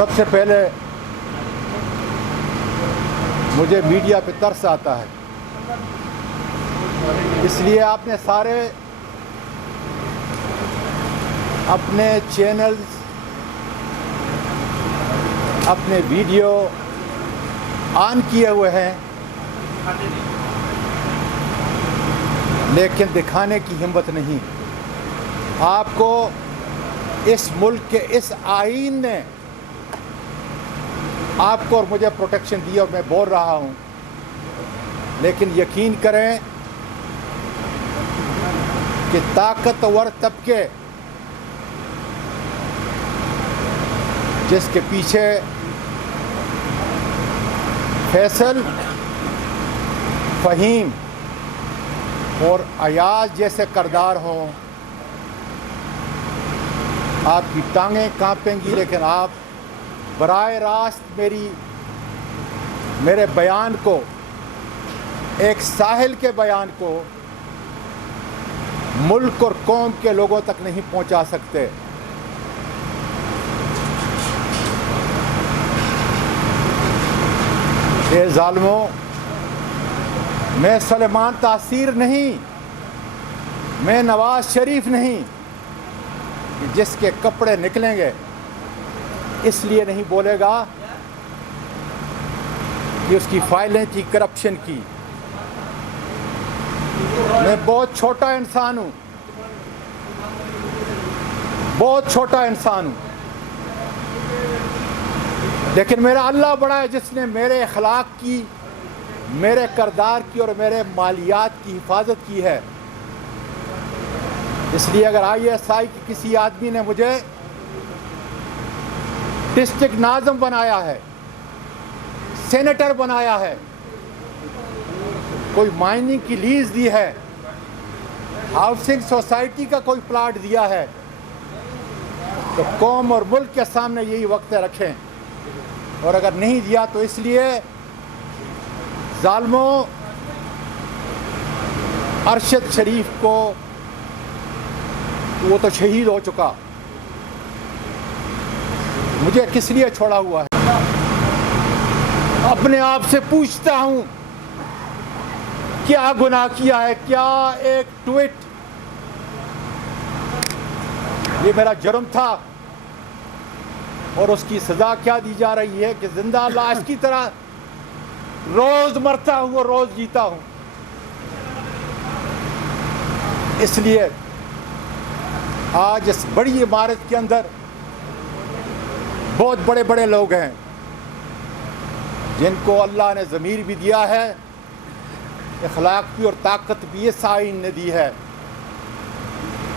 سب سے پہلے مجھے میڈیا پہ ترس آتا ہے، اس لیے آپ نے سارے اپنے چینلز، اپنے ویڈیو آن کیے ہوئے ہیں، لیکن دکھانے کی ہمت نہیں۔ آپ کو اس ملک کے اس آئین نے آپ کو اور مجھے پروٹیکشن دی اور میں بول رہا ہوں، لیکن یقین کریں کہ طاقتور طبقے جس کے پیچھے فیصل، فہیم اور ایاز جیسے کردار ہوں، آپ کی ٹانگیں کانپیں گی، لیکن آپ براہ راست میرے بیان کو، ایک ساحل کے بیان کو ملک اور قوم کے لوگوں تک نہیں پہنچا سکتے۔ اے ظالموں، میں سلیمان تاثیر نہیں، میں نواز شریف نہیں کہ جس کے کپڑے نکلیں گے اس لیے نہیں بولے گا کہ اس کی فائلیں تھی کرپشن کی۔ میں بہت چھوٹا انسان ہوں، بہت چھوٹا انسان ہوں، لیکن میرا اللہ بڑا ہے جس نے میرے اخلاق کی، میرے کردار کی اور میرے مالیات کی حفاظت کی ہے۔ اس لیے اگر ISI کی کسی آدمی نے مجھے ڈسٹرکٹ ناظم بنایا ہے، سینیٹر بنایا ہے، کوئی مائننگ کی لیز دی ہے، ہاؤسنگ سوسائٹی کا کوئی پلاٹ دیا ہے، تو قوم اور ملک کے سامنے یہی وقت رکھیں، اور اگر نہیں دیا تو اس لیے ظالموں، ارشد شریف کو وہ تو شہید ہو چکا، مجھے کس لیے چھوڑا ہوا ہے؟ اپنے آپ سے پوچھتا ہوں کیا گناہ کیا ہے؟ کیا ایک ٹویٹ، یہ میرا جرم تھا، اور اس کی سزا کیا دی جا رہی ہے کہ زندہ لاش کی طرح روز مرتا ہوں اور روز جیتا ہوں۔ اس لیے آج اس بڑی عمارت کے اندر بہت بڑے بڑے لوگ ہیں جن کو اللہ نے ضمیر بھی دیا ہے، اخلاق بھی اور طاقت بھی اس آئین نے دی ہے،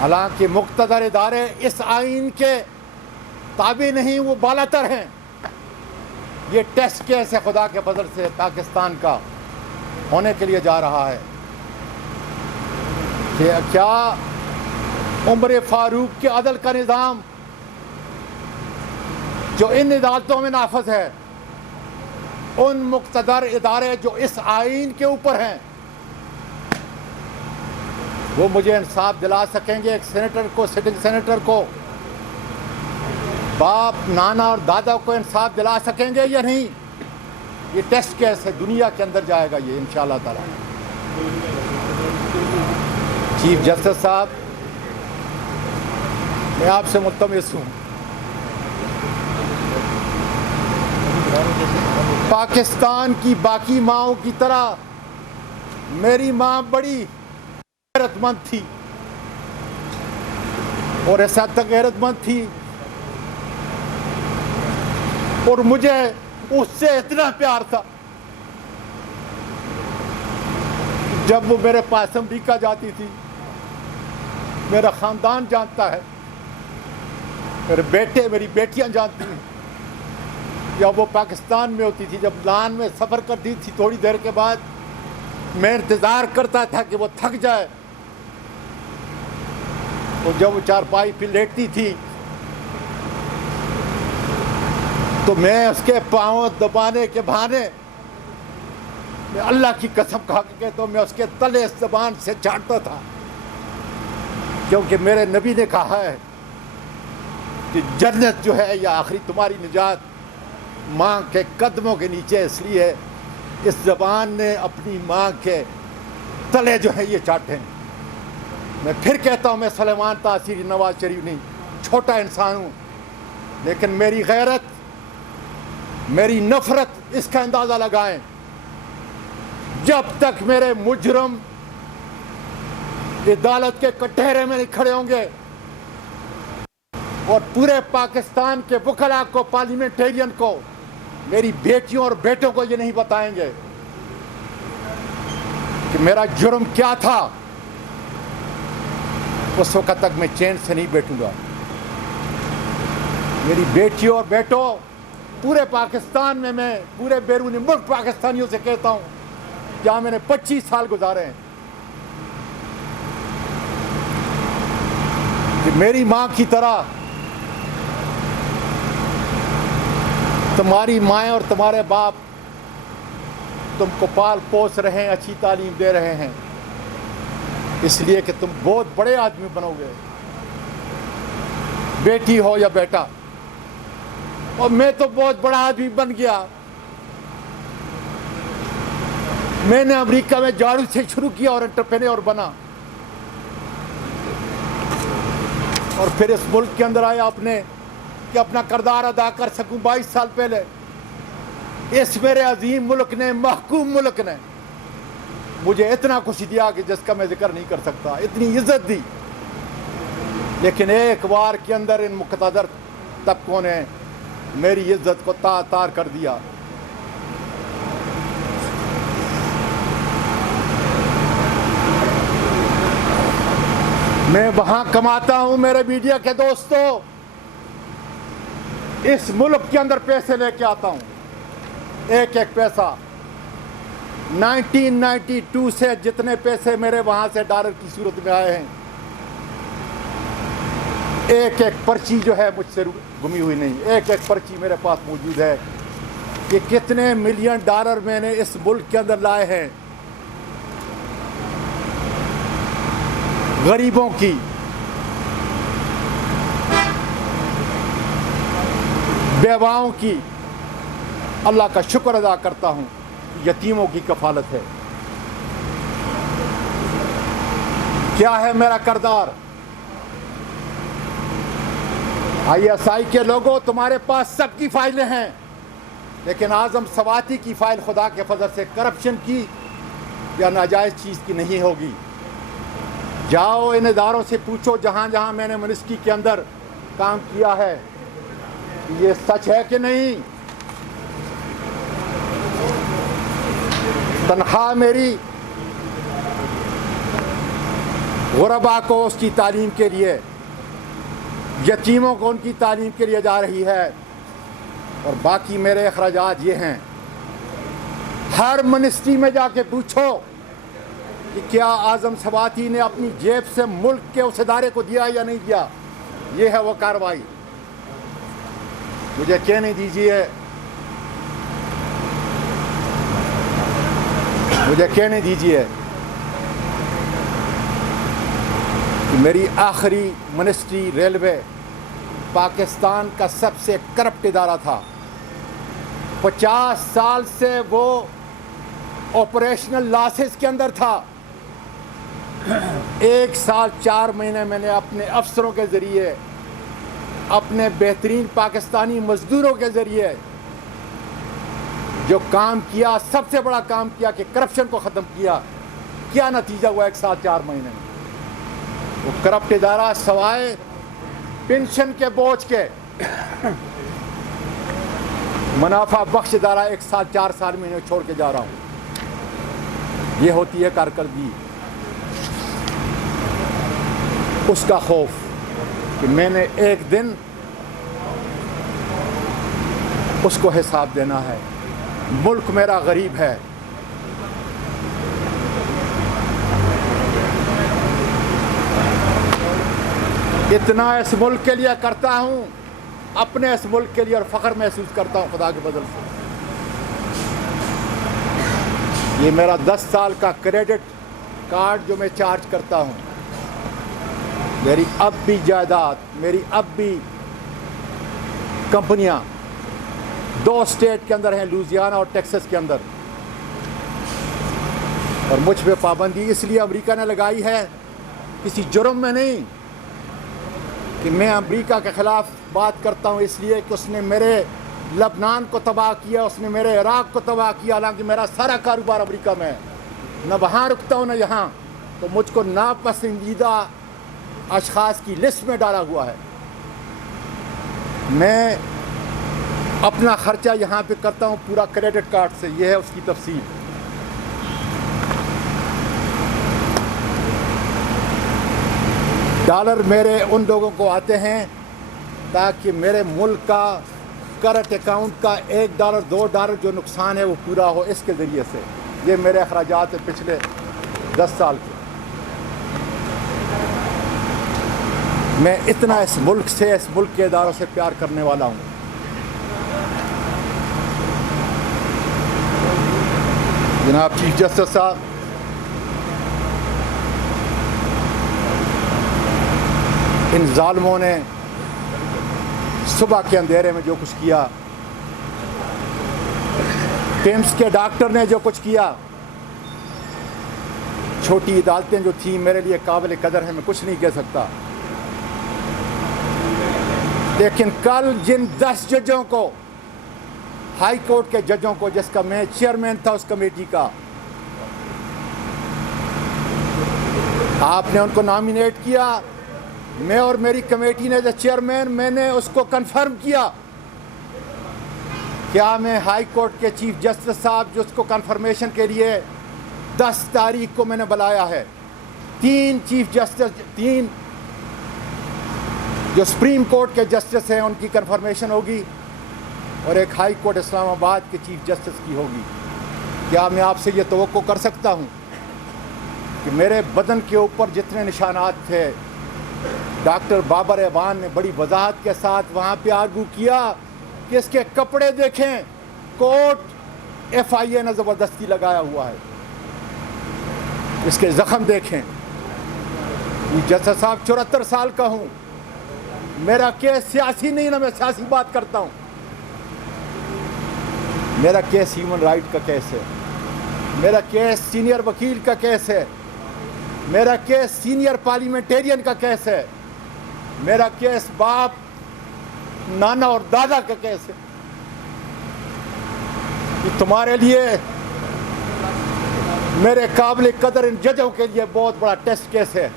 حالانکہ مقتدر ادارے اس آئین کے تابع نہیں، وہ بالاتر ہیں۔ یہ ٹیسٹ کیس ہے خدا کے فضل سے پاکستان کا ہونے کے لیے جا رہا ہے کہ کیا عمر فاروق کے عدل کا نظام جو ان عدالتوں میں نافذ ہے، ان مقتدر ادارے جو اس آئین کے اوپر ہیں، وہ مجھے انصاف دلا سکیں گے؟ ایک سینیٹر کو، سٹنگ سینیٹر کو، باپ، نانا اور دادا کو انصاف دلا سکیں گے یا نہیں؟ یہ ٹیسٹ کیس ہے، دنیا کے اندر جائے گا یہ انشاءاللہ تعالی۔ چیف جسٹس صاحب، میں آپ سے ملتمس ہوں، پاکستان کی باقی ماؤں کی طرح میری ماں بڑی غیرت مند تھی، اور اس حد تک غیرت مند تھی، اور مجھے اس سے اتنا پیار تھا جب وہ میرے پاس امریکہ جاتی تھی، میرا خاندان جانتا ہے، میرے بیٹے، میری بیٹیاں جانتی ہیں، جب وہ پاکستان میں ہوتی تھی، جب لان میں سفر کرتی تھی، تھوڑی دیر کے بعد میں انتظار کرتا تھا کہ وہ تھک جائے، اور جب وہ چارپائی پہ لیٹتی تھی تو میں اس کے پاؤں دبانے کے بہانے، میں اللہ کی قسم کھا کے کہتا ہوں، میں اس کے تلے زبان سے چاٹتا تھا، کیونکہ میرے نبی نے کہا ہے کہ جنت جو ہے یا آخری تمہاری نجات ماں کے قدموں کے نیچے، اس لیے اس زبان نے اپنی ماں کے تلے جو ہیں یہ چاٹے ہیں۔ میں پھر کہتا ہوں، میں سلیمان تاثیری نواز شریف نہیں، چھوٹا انسان ہوں، لیکن میری غیرت، میری نفرت، اس کا اندازہ لگائیں۔ جب تک میرے مجرم عدالت کے کٹہرے میں نہیں کھڑے ہوں گے اور پورے پاکستان کے وکلاء کو، پارلیمنٹیرین کو، میری بیٹیوں اور بیٹوں کو یہ نہیں بتائیں گے کہ میرا جرم کیا تھا، اس وقت تک میں چین سے نہیں بیٹھوں گا۔ میری بیٹیوں اور بیٹوں، پورے پاکستان میں پورے بیرونی ملک پاکستانیوں سے کہتا ہوں، جہاں میں نے 25 سال گزارے ہیں، کہ میری ماں کی طرح تمہاری مائیں اور تمہارے باپ تم کو پال پوس رہے ہیں، اچھی تعلیم دے رہے ہیں، اس لیے کہ تم بہت بڑے آدمی بنو گے، بیٹی ہو یا بیٹا۔ اور میں تو بہت بڑا آدمی بن گیا۔ میں نے امریکہ میں جھاڑو سے شروع کیا اور انٹرپرینور بنا، اور پھر اس ملک کے اندر آیا کہ اپنا کردار ادا کر سکوں۔ 22 سال پہلے اس میرے عظیم ملک نے، محکوم ملک نے مجھے اتنا کچھ دیا کہ جس کا میں ذکر نہیں کر سکتا، اتنی عزت دی، لیکن ایک بار کے اندر ان مقتدر طبقوں نے میری عزت کو تار کر دیا۔ میں وہاں کماتا ہوں، میرے میڈیا کے دوستوں، اس ملک کے اندر پیسے لے کے آتا ہوں، ایک ایک پیسہ۔ 1992 سے جتنے پیسے میرے وہاں سے ڈالر کی صورت میں آئے ہیں، ایک ایک پرچی جو ہے مجھ سے گمی ہوئی نہیں، ایک ایک پرچی میرے پاس موجود ہے کہ کتنے ملین ڈالر میں نے اس ملک کے اندر لائے ہیں، غریبوں کی، بیواؤں کی۔ اللہ کا شکر ادا کرتا ہوں، یتیموں کی کفالت ہے۔ کیا ہے میرا کردار؟ ISI کے لوگوں، تمہارے پاس سب کی فائلیں ہیں، لیکن اعظم سواتی کی فائل خدا کے فضل سے کرپشن کی یا ناجائز چیز کی نہیں ہوگی۔ جاؤ ان اداروں سے پوچھو جہاں جہاں میں نے منسٹری کے اندر کام کیا ہے، یہ سچ ہے کہ نہیں۔ تنخواہ میری غربا کو اس کی تعلیم کے لیے، یتیموں کو ان کی تعلیم کے لیے جا رہی ہے، اور باقی میرے اخراجات یہ ہیں۔ ہر منسٹری میں جا کے پوچھو کہ کیا اعظم سواتی نے اپنی جیب سے ملک کے اس ادارے کو دیا یا نہیں دیا۔ یہ ہے وہ کارروائی۔ مجھے کہنے دیجیے، کہ میری آخری منسٹری ریلوے پاکستان کا سب سے کرپٹ ادارہ تھا۔ 50 سال سے وہ آپریشنل لاسز کے اندر تھا۔ 1 سال 4 مہینے میں نے اپنے افسروں کے ذریعے، اپنے بہترین پاکستانی مزدوروں کے ذریعے جو کام کیا، سب سے بڑا کام کیا کہ کرپشن کو ختم کیا۔ کیا نتیجہ ہوا 1 سال 4 مہینے میں؟ وہ کرپٹ ادارہ سوائے پینشن کے بوجھ کے منافع بخش ادارہ 1 سال 4 سال میں چھوڑ کے جا رہا ہوں۔ یہ ہوتی ہے کارکردگی۔ اس کا خوف کہ میں نے ایک دن اس کو حساب دینا ہے۔ ملک میرا غریب ہے، اتنا اس ملک کے لیے کرتا ہوں، اپنے اس ملک کے لیے، اور فخر محسوس کرتا ہوں خدا کے فضل سے۔ یہ میرا 10 سال کا کریڈٹ کارڈ جو میں چارج کرتا ہوں، میری اب بھی جائیداد، میری اب بھی کمپنیاں 2 اسٹیٹ کے اندر ہیں، لوزیانہ اور ٹیکسس کے اندر، اور مجھ پہ پابندی اس لیے امریکہ نے لگائی ہے کسی جرم میں نہیں کہ میں امریکہ کے خلاف بات کرتا ہوں، اس لیے کہ اس نے میرے لبنان کو تباہ کیا، اس نے میرے عراق کو تباہ کیا، حالانکہ میرا سارا کاروبار امریکہ میں ہے، نہ وہاں رکتا ہوں نہ یہاں، تو مجھ کو ناپسندیدہ اشخاص کی لسٹ میں ڈالا ہوا ہے۔ میں اپنا خرچہ یہاں پہ کرتا ہوں پورا کریڈٹ کارڈ سے، یہ ہے اس کی تفصیل۔ ڈالر میرے ان لوگوں کو آتے ہیں تاکہ میرے ملک کا کرنٹ اکاؤنٹ کا $1 $2 جو نقصان ہے وہ پورا ہو، اس کے ذریعے سے۔ یہ میرے اخراجات ہیں پچھلے 10 سال کے۔ میں اتنا اس ملک سے، اس ملک کے اداروں سے پیار کرنے والا ہوں۔ جناب چیف جسٹس صاحب، ان ظالموں نے صبح کے اندھیرے میں جو کچھ کیا، ٹیمز کے ڈاکٹر نے جو کچھ کیا، چھوٹی عدالتیں جو تھیں میرے لیے قابل قدر ہیں، میں کچھ نہیں کہہ سکتا، لیکن کل جن 10 ججوں کو، ہائی کورٹ کے ججوں کو، جس کا میں چیئرمین تھا اس کمیٹی کا، آپ نے ان کو نامینیٹ کیا، میں اور میری کمیٹی نے چیئرمین، میں نے اس کو کنفرم کیا۔ کیا میں ہائی کورٹ کے چیف جسٹس صاحب جو اس کو کنفرمیشن کے لیے 10 تاریخ کو میں نے بلایا ہے، 3 چیف جسٹس، 3 جو سپریم کورٹ کے جسٹس ہیں ان کی کنفرمیشن ہوگی اور ایک ہائی کورٹ اسلام آباد کے چیف جسٹس کی ہوگی۔ کیا میں آپ سے یہ توقع کر سکتا ہوں کہ میرے بدن کے اوپر جتنے نشانات تھے، ڈاکٹر بابر ایوان نے بڑی وضاحت کے ساتھ وہاں پہ آرگو کیا کہ اس کے کپڑے دیکھیں، کوٹ FIA نے زبردستی لگایا ہوا ہے، اس کے زخم دیکھیں۔ جسٹس صاحب 74 سال کا ہوں، میرا کیس سیاسی نہیں، نہ میں سیاسی بات کرتا ہوں، میرا کیس ہیومن رائٹ کا کیس ہے، میرا کیس سینئر وکیل کا کیس ہے، میرا کیس سینئر پارلیمنٹیرین کا کیس ہے، میرا کیس باپ، نانا اور دادا کا کیس ہے۔ یہ تمہارے لیے، میرے قابل قدر ان ججوں کے لیے بہت بڑا ٹیسٹ کیس ہے۔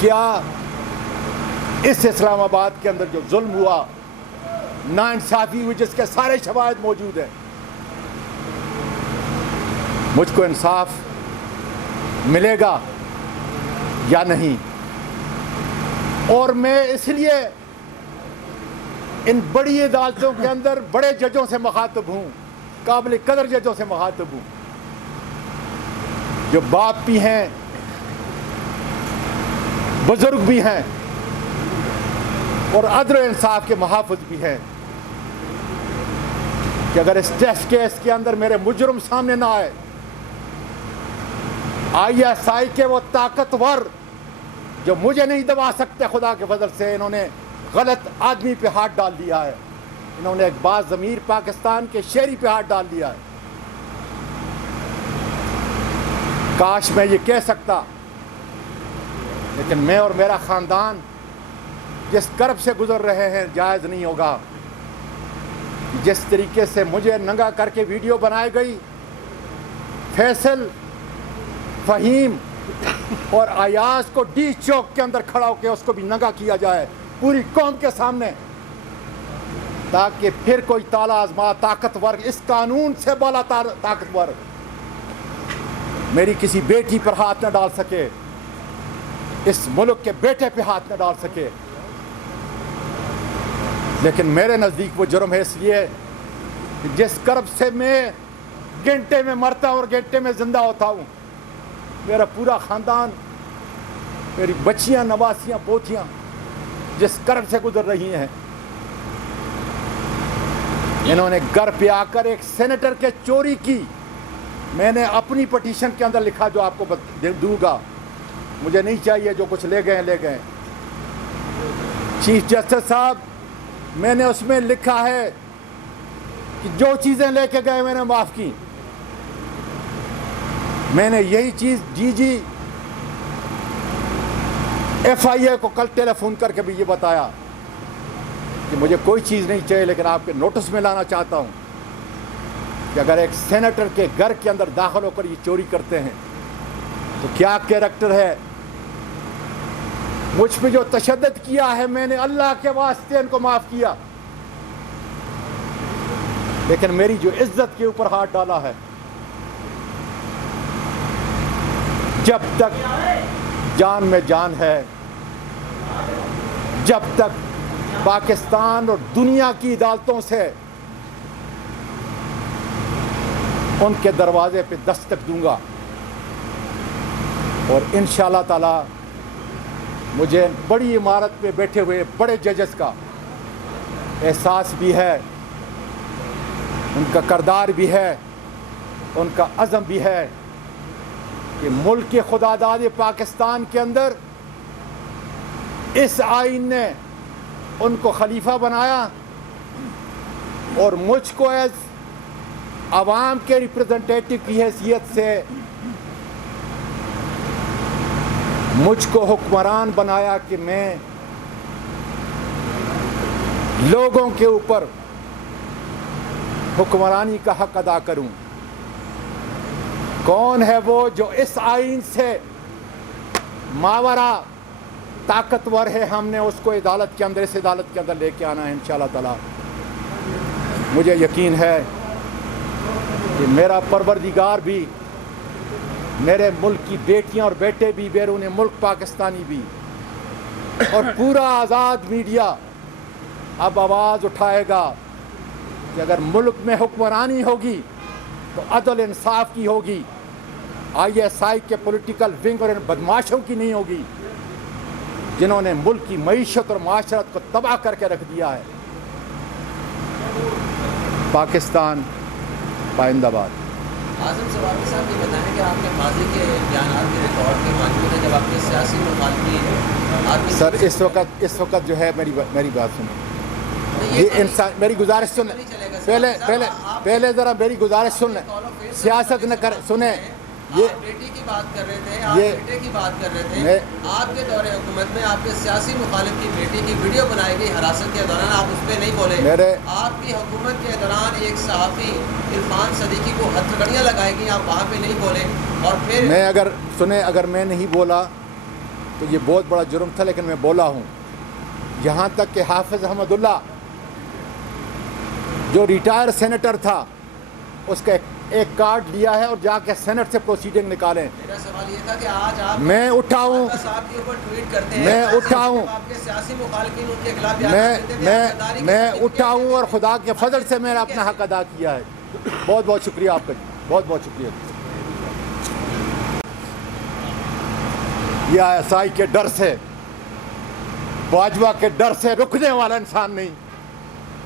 کیا اس اسلام آباد کے اندر جو ظلم ہوا، ناانصافی ہوئی، جس کے سارے شواہد موجود ہیں، مجھ کو انصاف ملے گا یا نہیں؟ اور میں اس لیے ان بڑی عدالتوں کے اندر بڑے ججوں سے مخاطب ہوں، قابل قدر ججوں سے مخاطب ہوں، جو باپ بھی ہیں، بزرگ بھی ہیں اور عدل و انصاف کے محافظ بھی ہیں، کہ اگر اس ٹیسٹ کیس کے اندر میرے مجرم سامنے نہ آئے، ISI کے وہ طاقتور جو مجھے نہیں دبا سکتے، خدا کے فضل سے انہوں نے غلط آدمی پہ ہاتھ ڈال دیا ہے، انہوں نے ایک باز ضمیر پاکستان کے شہری پہ ہاتھ ڈال دیا ہے۔ کاش میں یہ کہہ سکتا، لیکن میں اور میرا خاندان جس کرب سے گزر رہے ہیں، جائز نہیں ہوگا۔ جس طریقے سے مجھے ننگا کر کے ویڈیو بنائی گئی، فیصل، فہیم اور ایاز کو ڈی چوک کے اندر کھڑا ہو کے اس کو بھی ننگا کیا جائے پوری قوم کے سامنے، تاکہ پھر کوئی تالا آزما طاقتور، اس قانون سے بالا طاقتور میری کسی بیٹی پر ہاتھ نہ ڈال سکے، اس ملک کے بیٹے پہ ہاتھ نہ ڈال سکے۔ لیکن میرے نزدیک وہ جرم ہے، اس لیے کہ جس کرب سے میں گھنٹے میں مرتا ہوں اور گھنٹے میں زندہ ہوتا ہوں، میرا پورا خاندان، میری بچیاں، نواسیاں، پوتیاں جس کرب سے گزر رہی ہیں، انہوں نے گھر پہ آ کر ایک سینیٹر کے چوری کی۔ میں نے اپنی پٹیشن کے اندر لکھا، جو آپ کو دوں گا، مجھے نہیں چاہیے، جو کچھ لے گئے لے گئے۔ چیف جسٹس صاحب، میں نے اس میں لکھا ہے کہ جو چیزیں لے کے گئے میں نے معاف کی. میں نے یہی چیز DG FIA کو کل ٹیلی فون کر کے بھی یہ بتایا کہ مجھے کوئی چیز نہیں چاہیے، لیکن آپ کے نوٹس میں لانا چاہتا ہوں کہ اگر ایک سینیٹر کے گھر کے اندر داخل ہو کر یہ چوری کرتے ہیں تو کیا کیریکٹر ہے. مجھ پہ جو تشدد کیا ہے میں نے اللہ کے واسطے ان کو معاف کیا، لیکن میری جو عزت کے اوپر ہاتھ ڈالا ہے، جب تک جان میں جان ہے، جب تک پاکستان اور دنیا کی عدالتوں سے ان کے دروازے پہ دستک دوں گا. اور انشاءاللہ تعالی مجھے بڑی عمارت پہ بیٹھے ہوئے بڑے ججز کا احساس بھی ہے، ان کا کردار بھی ہے، ان کا عزم بھی ہے کہ ملک کے خداداد پاکستان کے اندر اس آئین نے ان کو خلیفہ بنایا اور مجھ کو ایز عوام کے ریپریزنٹیٹو کی حیثیت سے مجھ کو حکمران بنایا کہ میں لوگوں کے اوپر حکمرانی کا حق ادا کروں. کون ہے وہ جو اس آئین سے ماورا طاقتور ہے؟ ہم نے اس کو عدالت کے اندر، اس عدالت کے اندر لے کے آنا ہے انشاءاللہ تعالی. مجھے یقین ہے کہ میرا پروردگار بھی، میرے ملک کی بیٹیاں اور بیٹے بھی، بیرون ملک پاکستانی بھی، اور پورا آزاد میڈیا اب آواز اٹھائے گا کہ اگر ملک میں حکمرانی ہوگی تو عدل انصاف کی ہوگی، ISI کے پولیٹیکل ونگ اور ان بدماشوں کی نہیں ہوگی جنہوں نے ملک کی معیشت اور معاشرت کو تباہ کر کے رکھ دیا ہے. پاکستان پائندہ باد. اعظم ثوابی صاحب یہ بتائیں کہ آپ نے ماضی کے بیانات کے ریکارڈ کے موجود ہے جب آپ نے سیاسی مخالفین سر اس وقت جو ہے میری بات سنیں، یہ انسان، میری گزارش سن لیں، پہلے ذرا میری گزارش سن لیں. سیاست نہ کر، سنیں، یہ بیٹی کی بات کر رہے تھے، آپ بیٹے کی بات کر رہے تھے. آپ کے دور حکومت میں آپ کے سیاسی مخالف کی بیٹی کی ویڈیو بنائی گئی حراست کے دوران، آپ اس پہ نہیں بولے. آپ کی حکومت کے دوران ایک صحافی عرفان صدیقی کو ہتھکڑیاں لگائی گئی، آپ وہاں پہ نہیں بولے. اور پھر میں اگر میں نہیں بولا تو یہ بہت بڑا جرم تھا، لیکن میں بولا ہوں. یہاں تک کہ حافظ احمد اللہ جو ریٹائر سینیٹر تھا، اس کا ایک کارڈ لیا ہے اور جا کے سینٹ سے پروسیڈنگ نکالیں. میرا سوال یہ تھا کہ آج آپ میں اٹھاؤں، صاحب کے اوپر ٹویٹ کرتے ہیں، میں اٹھاؤں، آپ کے سیاسی مخالفین ان کے خلاف میں اٹھاؤں اور خدا کے فضل سے میں نے اپنا حق ادا کیا ہے. بہت بہت شکریہ آپ کا، بہت بہت شکریہ. یہ ISI کے ڈر سے، باجوہ کے ڈر سے رکنے والا انسان نہیں.